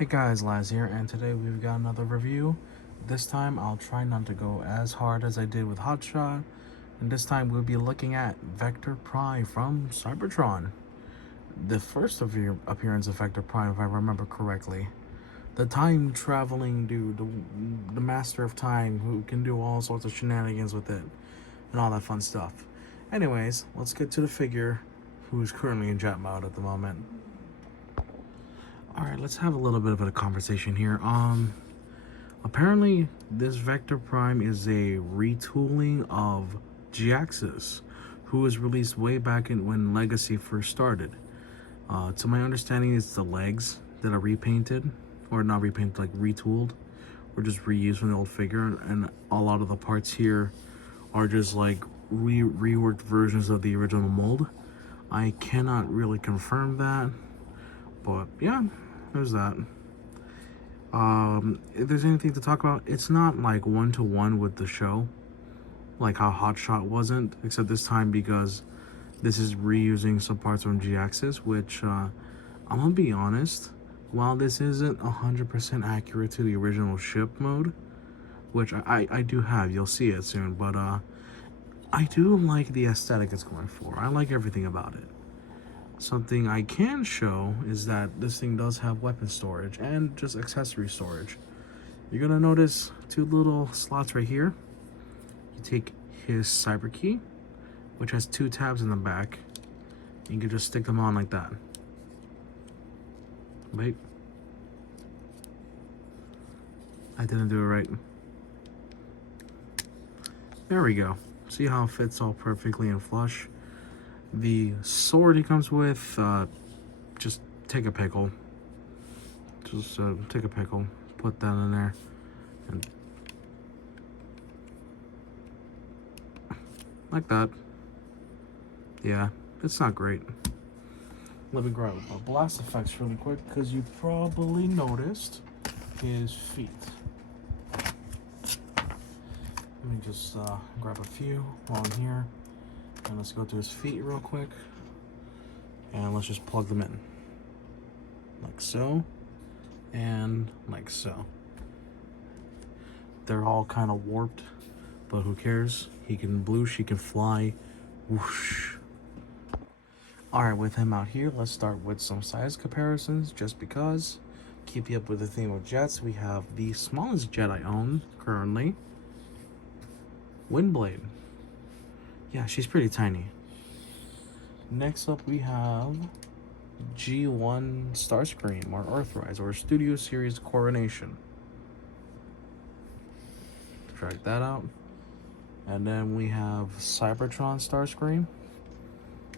Hey guys, Laz here, and today we've got another review. This time I'll try not to go as hard as I did with Hotshot, and this time we'll be looking at Vector Prime from Cybertron. The first appearance of Vector Prime, if I remember correctly. The time-traveling dude, the master of time, who can do all sorts of shenanigans with it, and all that fun stuff. Anyways, let's get to the figure, who's currently in jet mode at the moment. Alright, let's have a little bit of a conversation here. Apparently this Vector Prime is a retooling of G.O.A.T, who was released way back in when Legacy first started. To my understanding, it's the legs that are repainted, or not repainted, like retooled, or just reused from the old figure, and a lot of the parts here are just like reworked versions of the original mold. I cannot really confirm that, but yeah, there's that. If there's anything to talk about, it's not like one-to-one with the show, like how Hotshot wasn't, except this time because this is reusing some parts from G.O.A.T, which I'm gonna be honest, while this isn't 100% accurate to the original ship mode, which I do have, you'll see it soon, but I do like the aesthetic it's going for. I like everything about it. Something I can show is that this thing does have weapon storage and just accessory storage. You're gonna notice two little slots right here. You take his cyber key, which has two tabs in the back. You can just stick them on like that. Wait. I didn't do it right. There we go. See how it fits all perfectly and flush? The sword he comes with, just take a pickle. Just take a pickle, put that in there, and like that. Yeah, it's not great. Let me grab blast effects really quick, because you probably noticed his feet. Let me just grab a few while I'm here. And let's go to his feet real quick. And let's just plug them in. Like so. And like so. They're all kind of warped, but who cares? He can bloosh, he can fly. Whoosh. Alright, with him out here, let's start with some size comparisons, just because. Keeping up with the theme of jets, we have the smallest jet I own currently. Windblade. Yeah, she's pretty tiny. Next up, we have G1 Starscream, or Earthrise, or Studio Series Coronation. Check that out. And then we have Cybertron Starscream,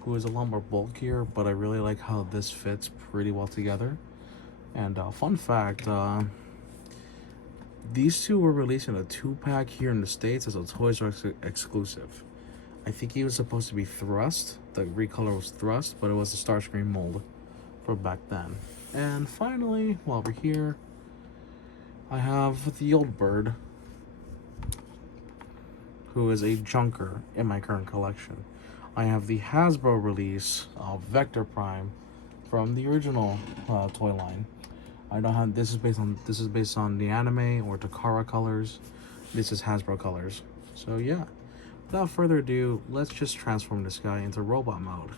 who is a lot more bulkier, but I really like how this fits pretty well together. And fun fact, these two were released in a 2-pack here in the States as a Toys R Us exclusive. I think he was supposed to be Thrust. The recolor was Thrust, but it was the Starscream mold from back then. And finally, while we're here, I have the old bird, who is a junker in my current collection. I have the Hasbro release of Vector Prime from the original toy line. I don't have this is based on the anime or Takara colors. This is Hasbro colors. So yeah. Without further ado, let's just transform this guy into robot mode.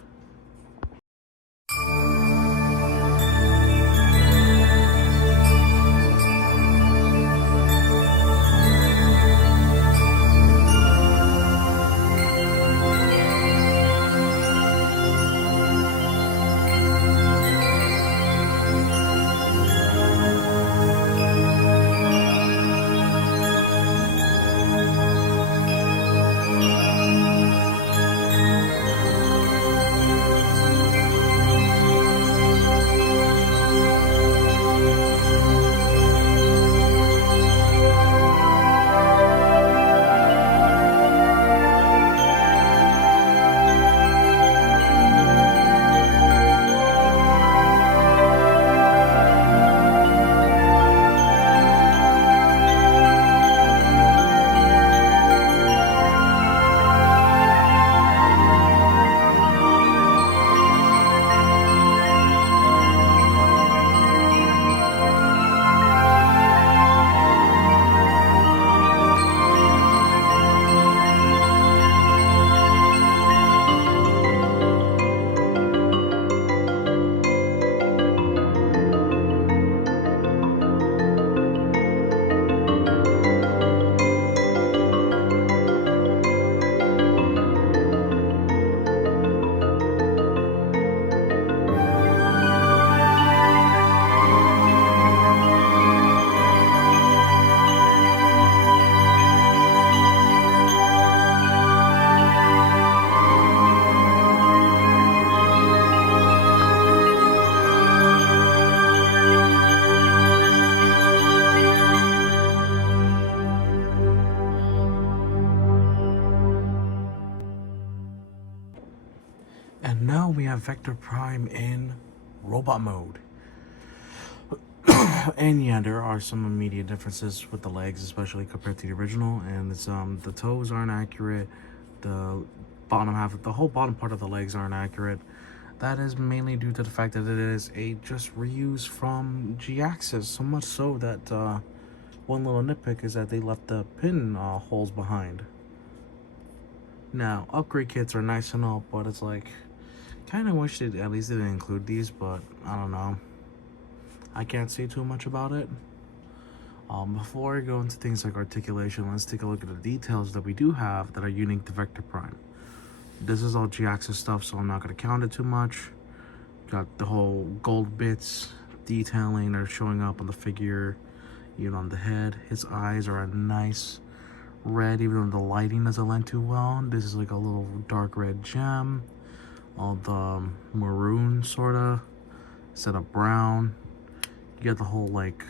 have Vector Prime in robot mode. And yeah, there are some immediate differences with the legs, especially compared to the original. And it's the toes aren't accurate. The bottom half, the whole bottom part of the legs aren't accurate. That is mainly due to the fact that it is a just reuse from G.A.T. So much so that one little nitpick is that they left the pin holes behind. Now, upgrade kits are nice and all, but it's like, kind of wish they at least didn't include these, but I don't know. I can't say too much about it. Before I go into things like articulation, let's take a look at the details that we do have that are unique to Vector Prime. This is all G-axis stuff, so I'm not going to count it too much. Got the whole gold bits detailing that are showing up on the figure, even on the head. His eyes are a nice red, even though the lighting doesn't lend too well. This is like a little dark red gem. All the maroon, sort of, instead of brown. You get the whole, like,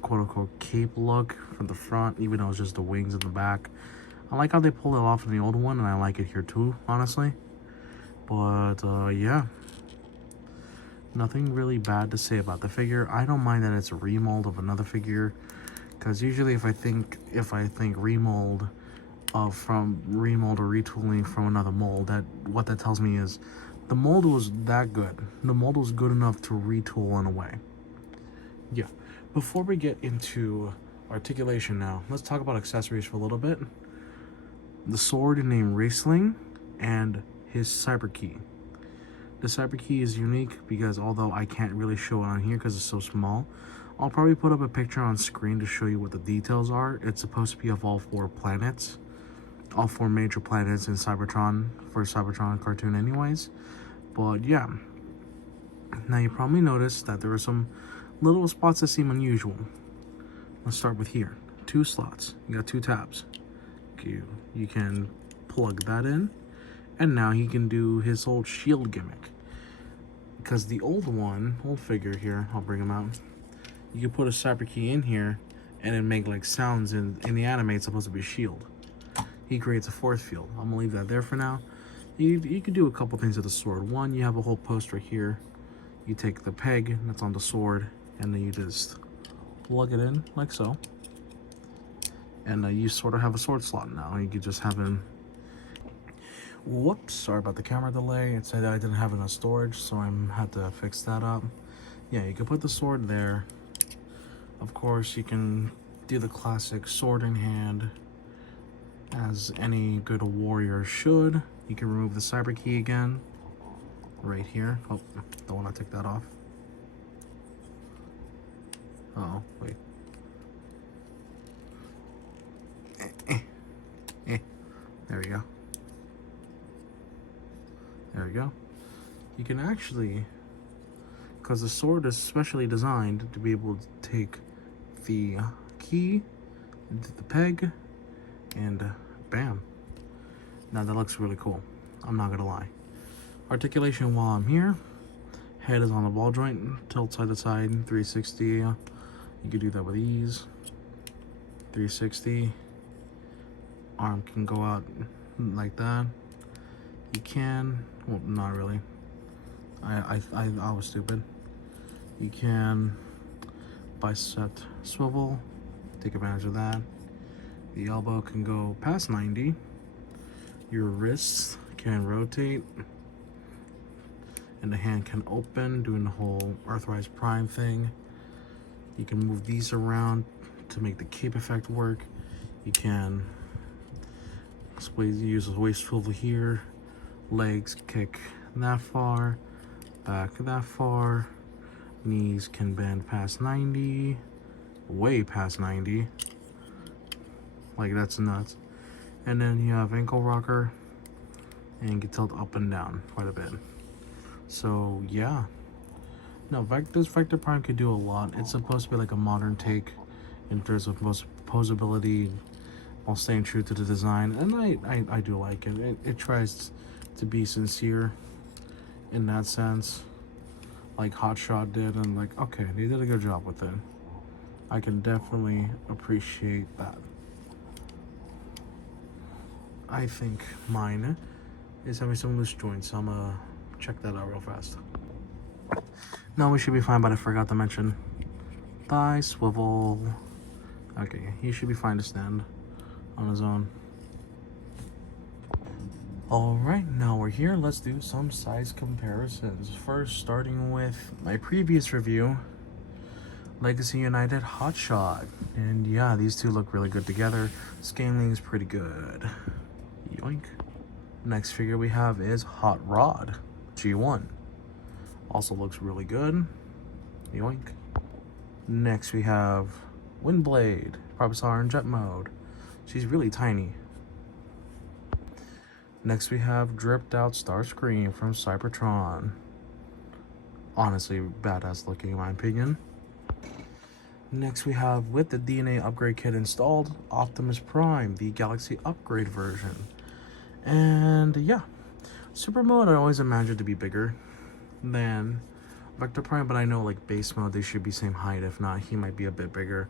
quote-unquote cape look from the front, even though it's just the wings in the back. I like how they pulled it off in the old one, and I like it here too, honestly. But, yeah. Nothing really bad to say about the figure. I don't mind that it's a remold of another figure, because usually if I think remold from remold or retooling from another mold, what that tells me is the mold was that good. The mold was good enough to retool in a way. Yeah. Before we get into articulation now, let's talk about accessories for a little bit. The sword named Raceling and his cyber key. The cyber key is unique because although I can't really show it on here because it's so small, I'll probably put up a picture on screen to show you what the details are. It's supposed to be of all 4 planets. All 4 major planets in Cybertron, for Cybertron cartoon anyways. But yeah. Now you probably noticed that there are some little spots that seem unusual. Let's start with here. 2 slots. You got 2 tabs. You can plug that in. And now he can do his old shield gimmick. Because the old figure here, I'll bring him out. You can put a cyber key in here and then make like sounds in the anime. It's supposed to be a shield. He creates a force field. I'm gonna leave that there for now. You can do a couple things with the sword. One, you have a whole post right here. You take the peg that's on the sword and then you just plug it in like so. And you sort of have a sword slot now. You could just have him. Whoops, sorry about the camera delay. It said I didn't have enough storage, so I had to fix that up. Yeah, you can put the sword there. Of course, you can do the classic sword in hand, as any good warrior should. You can remove the cyber key again, right here. Oh, don't want to take that off. Oh, wait. There we go. There we go. You can actually, because the sword is specially designed to be able to take the key into the peg, and bam. Now that looks really cool. I'm not gonna lie. Articulation while I'm here. Head is on the ball joint, tilt side to side, 360. You can do that with ease. 360. Arm can go out like that. You can, well, not really. I was stupid. You can bicep swivel, take advantage of that. The elbow can go past 90. Your wrists can rotate. And the hand can open, doing the whole Earthrise Prime thing. You can move these around to make the cape effect work. You can use a waist swivel here. Legs kick that far, back that far. Knees can bend past 90, way past 90. Like, that's nuts. And then you have ankle rocker, and you can tilt up and down quite a bit. So yeah, no, this Vector Prime could do a lot. It's supposed to be like a modern take in terms of most posability while staying true to the design, and I do like it. It tries to be sincere in that sense, like Hot Shot did, and like, okay, they did a good job with it. I can definitely appreciate that. I think mine is having some loose joints. I'm gonna check that out real fast. No, we should be fine, but I forgot to mention. Thigh swivel. Okay, he should be fine to stand on his own. Alright, now we're here. Let's do some size comparisons. First, starting with my previous review, Legacy United Hotshot. And yeah, these two look really good together. Scaling is pretty good. Yoink. Next figure we have is Hot Rod G1. Also looks really good. Yoink. Next we have Windblade. Probably saw her in jet mode. She's really tiny. Next we have Dripped Out Starscream from Cybertron. Honestly, badass looking in my opinion. Next we have, with the DNA upgrade kit installed, Optimus Prime, the Galaxy upgrade version. And yeah, Super Mode I always imagined to be bigger than Vector Prime, but I know like base mode they should be same height. If not, he might be a bit bigger.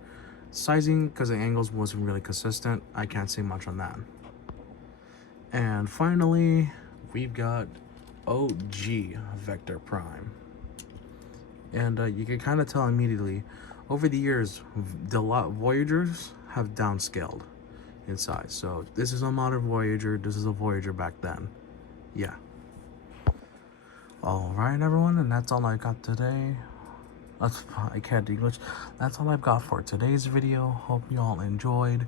Sizing, because the angles wasn't really consistent, I can't say much on that. And finally, we've got OG Vector Prime. And you can kind of tell immediately, over the years, the Voyagers have downscaled in size. So this is a modern Voyager, this is a Voyager back then. Yeah. Alright everyone, and that's all I got today. I can't English. That's all I've got for today's video. Hope you all enjoyed.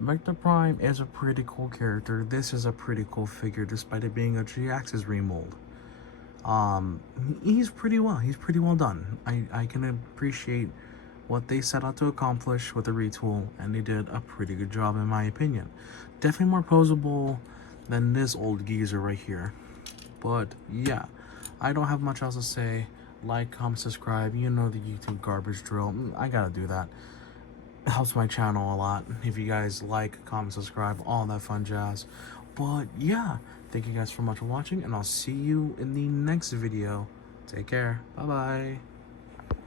Vector Prime is a pretty cool character. This is a pretty cool figure despite it being a G-Axis remold. He's pretty well done. I can appreciate what they set out to accomplish with the retool, and they did a pretty good job in my opinion. Definitely more posable than this old geezer right here. But yeah, I don't have much else to say. Like, comment, subscribe, you know the YouTube garbage drill. I gotta do that. It helps my channel a lot if you guys like, comment, subscribe, all that fun jazz. But yeah, thank you guys so much for watching, and I'll see you in the next video. Take care. Bye bye.